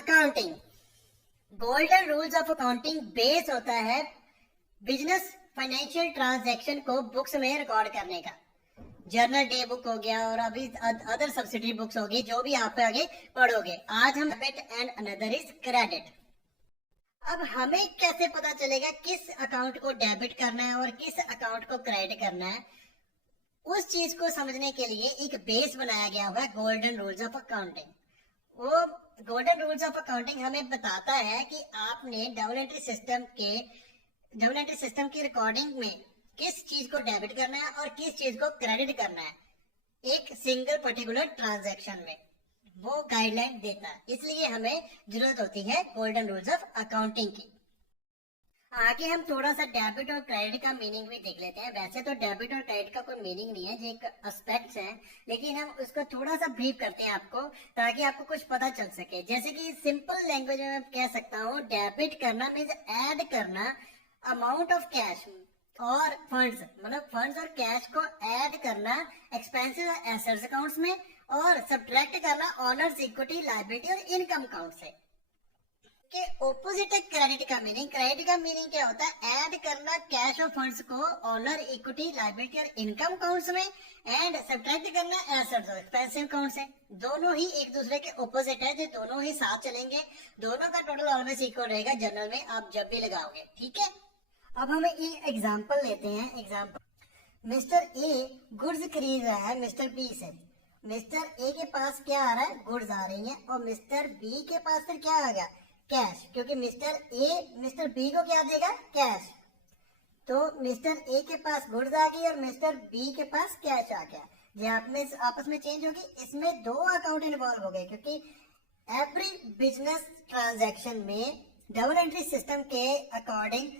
Accounting. Golden rules of accounting base होता है business financial transaction को बुक्स में रिकॉर्ड करने का। जर्नल डे बुक हो गया और अभी अदर सब्सिडरी बुक्स होगी जो भी आप आगे पढ़ोगे। आज हम debit and another is credit. अब हमें कैसे पता चलेगा किस अकाउंट को डेबिट करना है और किस अकाउंट को क्रेडिट करना है? उस चीज को समझने के लिए एक बेस बनाया गया हुआ है गोल्डन रूल्स ऑफ अकाउंटिंग। वो गोल्डन रूल्स ऑफ अकाउंटिंग हमें बताता है कि आपने डबल एंट्री सिस्टम की रिकॉर्डिंग में किस चीज को डेबिट करना है और किस चीज को क्रेडिट करना है एक सिंगल पर्टिकुलर ट्रांजैक्शन में। वो गाइडलाइन देता है, इसलिए हमें जरूरत होती है गोल्डन रूल्स ऑफ अकाउंटिंग की। आगे हम थोड़ा सा डेबिट और क्रेडिट का मीनिंग भी देख लेते हैं। वैसे तो डेबिट और क्रेडिट का कोई मीनिंग नहीं है, ये एक एस्पेक्ट्स हैं, लेकिन हम उसको थोड़ा सा ब्रीफ करते हैं आपको, ताकि आपको कुछ पता चल सके। जैसे कि सिंपल लैंग्वेज में मैं कह सकता हूँ, डेबिट करना मीन्स ऐड करना अमाउंट ऑफ कैश और फंड्स, मतलब फंड्स और कैश को ऐड करना एक्सपेंसिव एसेट्स अकाउंट्स में और सब्ट्रैक्ट करना ऑनर्स इक्विटी लायबिलिटी और इनकम अकाउंट से। के ऑपोजिट है क्रेडिट का मीनिंग। क्रेडिट का मीनिंग क्या होता है? ऐड करना कैश और फंड्स को ऑनर इक्विटी लायबिलिटी और इनकम अकाउंट्स में एंड सब्ट्रैक्ट करना एसेट्स और एक्सपेंसिव अकाउंट से। दोनों ही एक दूसरे के ऑपोजिट है, जो दोनों ही साथ चलेंगे। दोनों का टोटल ऑलवेज इक्वल रहेगा जर्नल में आप जब भी लगाओगे, ठीक है। अब हम एक एग्जाम्पल लेते हैं। एग्जाम्पल, मिस्टर ए गुड्स खरीद रहा है मिस्टर बी से। मिस्टर ए के पास क्या आ रहा है? गुड्स आ रही है। और मिस्टर बी के पास फिर क्या आ गया? कैश, क्योंकि मिस्टर ए मिस्टर बी को क्या देगा? कैश। तो मिस्टर ए के पास गुड्स आ गई और मिस्टर बी के पास कैश आ गया। ये आपस में चेंज होगी। इसमें दो अकाउंट इन्वॉल्व हो गए, क्योंकि एवरी बिजनेस ट्रांजैक्शन में डबल एंट्री सिस्टम के अकॉर्डिंग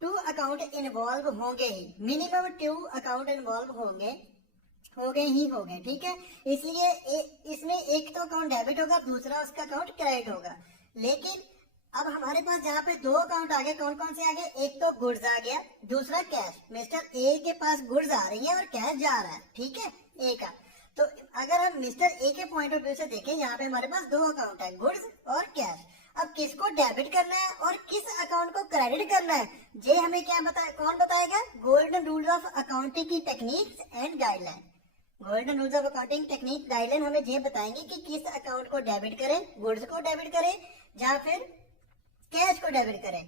टू अकाउंट इन्वॉल्व होंगे ही, मिनिमम 2 अकाउंट इन्वॉल्व होंगे ही होंगे, ठीक है। इसलिए इसमें एक तो अकाउंट डेबिट होगा, दूसरा उसका अकाउंट क्रेडिट होगा। लेकिन अब हमारे पास जहाँ पे दो अकाउंट आ गए, कौन कौन से आ गए? एक तो गुड्स आ गया, दूसरा कैश। मिस्टर ए के पास गुड्स आ रही है और कैश जा रहा है, ठीक है, ए का। तो अगर हम मिस्टर ए के पॉइंट ऑफ व्यू से देखें, यहाँ पे हमारे पास दो अकाउंट है, गुड्स और कैश। अब किसको डेबिट करना है और किस अकाउंट को क्रेडिट करना है, ये हमें कौन बताएगा? गोल्डन रूल्स ऑफ अकाउंटिंग की techniques and guideline. Golden rules of accounting technique guideline हमें ये बताएंगे कि किस अकाउंट को डेबिट करें, गुड्स को डेबिट करें या फिर कैश को डेबिट करें,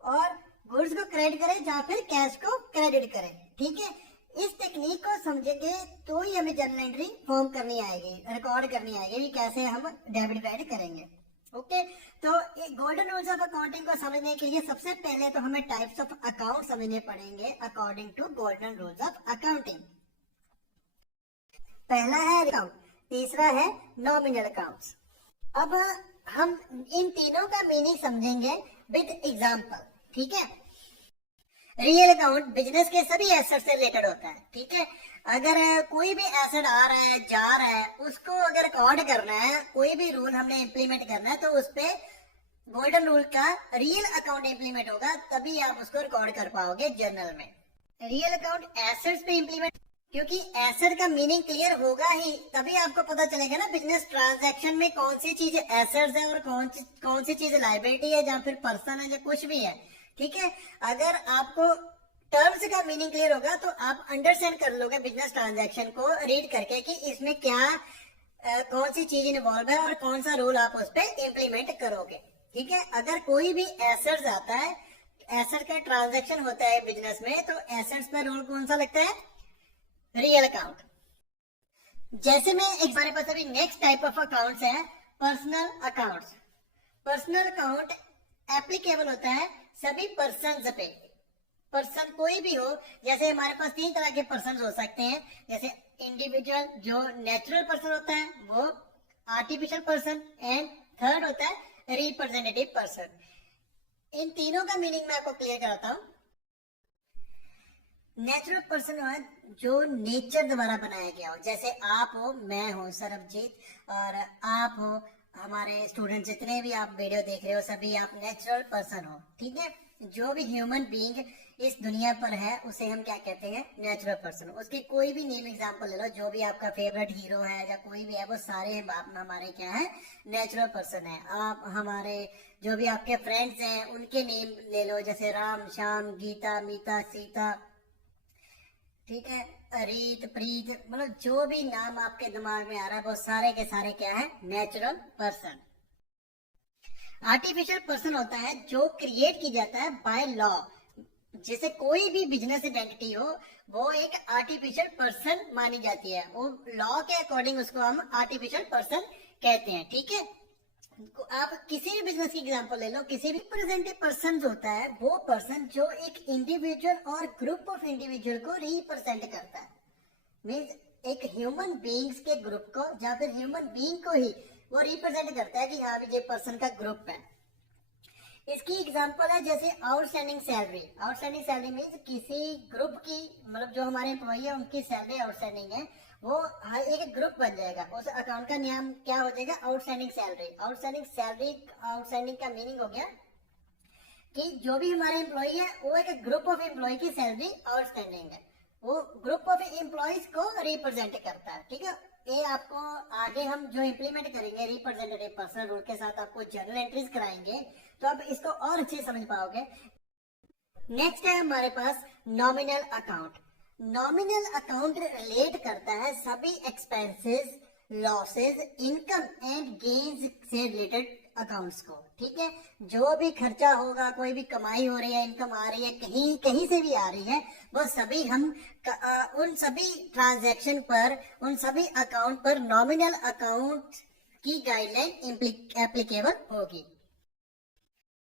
और गुड्स को क्रेडिट करें या फिर कैश को क्रेडिट करें, ठीक है। इस टेक्निक को समझेंगे तो ही हमें जर्नल एंट्री फॉर्म करनी आएगी, रिकॉर्ड करनी आएगी कि कैसे हम डेबिट क्रेडिट करेंगे। ओके, तो गोल्डन रूल्स ऑफ अकाउंटिंग को समझने के लिए सबसे पहले तो हमें टाइप्स ऑफ अकाउंट समझने पड़ेंगे according to golden rules of accounting. पहला है अकाउंट, तीसरा है नॉमिनल अकाउंट्स। अब हम इन तीनों का मीनिंग समझेंगे विद एग्जांपल, ठीक है। रियल अकाउंट बिजनेस के सभी एसेट से रिलेटेड होता है, ठीक है। अगर कोई भी एसेट आ रहा है, जा रहा है, उसको अगर रिकॉर्ड करना है, कोई भी रूल हमने इम्प्लीमेंट करना है, तो उस पे गोल्डन रूल का रियल अकाउंट इम्प्लीमेंट होगा, तभी आप उसको रिकॉर्ड कर पाओगे जर्नल में। रियल अकाउंट एसेट्स पे इम्प्लीमेंट, क्योंकि एसेट का मीनिंग क्लियर होगा ही तभी आपको पता चलेगा ना बिजनेस ट्रांजैक्शन में कौन सी चीज एसेट्स है और कौन सी चीज लायबिलिटी है या फिर पर्सन है या कुछ भी है, ठीक है। अगर आपको टर्म्स का मीनिंग क्लियर होगा तो आप अंडरस्टैंड कर लोगे बिजनेस ट्रांजैक्शन को रीड करके कि इसमें क्या कौन सी चीज इन्वॉल्व है और कौन सा रूल आप उस पर इम्प्लीमेंट करोगे, ठीक है। अगर कोई भी एसेट्स आता है, एसेट का ट्रांजैक्शन होता है बिजनेस में, तो एसेट्स पर रूल कौन सा लगता है? Real account. जैसे में हमारे पास अभी नेक्स्ट टाइप ऑफ अकाउंट्स है personal accounts. Personal account applicable होता है सभी पर्सन्स पे, पर्सन कोई भी हो। जैसे हमारे पास 3 तरह के पर्सन हो सकते हैं, जैसे इंडिविजुअल जो नेचुरल पर्सन होता है, वो आर्टिफिशियल पर्सन, एंड थर्ड होता है रिप्रेजेंटेटिव पर्सन। इन तीनों का मीनिंग मैं आपको क्लियर कराता हूँ। नेचुरल पर्सन है जो नेचर द्वारा बनाया गया हो, जैसे आप हो, मैं हूँ सरबजीत, और आप हो, हमारे स्टूडेंट जितने भी आप वीडियो देख रहे हो सभी आप नेचुरल पर्सन हो, ठीक है। जो भी ह्यूमन बीइंग इस दुनिया पर है उसे हम क्या कहते हैं, नेचुरल पर्सन। उसकी कोई भी नेम एग्जांपल ले लो, जो भी आपका फेवरेट हीरो है या कोई भी है, वो सारे हमारे क्या है, नेचुरल पर्सन है। आप हमारे जो भी आपके फ्रेंड्स हैं उनके नेम ले लो, जैसे राम, श्याम, गीता, मीता, सीता, ठीक है, रीत, प्रीत, मतलब जो भी नाम आपके दिमाग में आ रहा है वो सारे के सारे क्या है, नेचुरल पर्सन। आर्टिफिशियल पर्सन होता है जो क्रिएट की जाता है बाय लॉ। जैसे कोई भी बिजनेस आइडेंटिटी हो, वो एक आर्टिफिशियल पर्सन मानी जाती है, वो लॉ के अकॉर्डिंग उसको हम आर्टिफिशियल पर्सन कहते हैं, ठीक है। आप किसी भी बिजनेस की एग्जांपल ले लो, किसी भी रिप्रेजेंटेटिव पर्सन होता है वो पर्सन जो एक इंडिविजुअल और ग्रुप ऑफ इंडिविजुअल को रिप्रेजेंट करता है। मीन्स एक ह्यूमन बीइंग्स के ग्रुप को या फिर ह्यूमन बीइंग को ही वो रिप्रेजेंट करता है कि हाँ ये पर्सन का ग्रुप है। इसकी एग्जांपल है जैसे outstanding salary. Outstanding salary means किसी ग्रुप की, मतलब जो हमारे एम्प्लॉई है उनकी सैलरी आउटस्टैंडिंग है, वो एक ग्रुप बन जाएगा, उस अकाउंट का नाम क्या हो जाएगा, outstanding salary. Outstanding salary, outstanding का मीनिंग हो गया कि जो भी हमारे एम्प्लॉई है वो एक ग्रुप ऑफ एम्प्लॉय की सैलरी आउटस्टैंडिंग है, वो ग्रुप ऑफ एम्प्लॉयज को रिप्रेजेंट करता है, ठीक है। ये आपको आगे हम जो इम्प्लीमेंट करेंगे रिप्रेजेंटेटिव पर्सन रूल के साथ, आपको जर्नल एंट्रीज कराएंगे तो आप इसको और अच्छे समझ पाओगे। नेक्स्ट है हमारे पास nominal account. Nominal account relate करता है सभी expenses, losses, income and gains से रिलेटेड अकाउंट्स को, ठीक है। जो भी खर्चा होगा, कोई भी कमाई हो रही है, इनकम आ रही है, कहीं कहीं से भी आ रही है, वो सभी हम उन सभी ट्रांजैक्शन पर, उन सभी अकाउंट पर नॉमिनल अकाउंट की गाइडलाइन एप्लीकेबल होगी।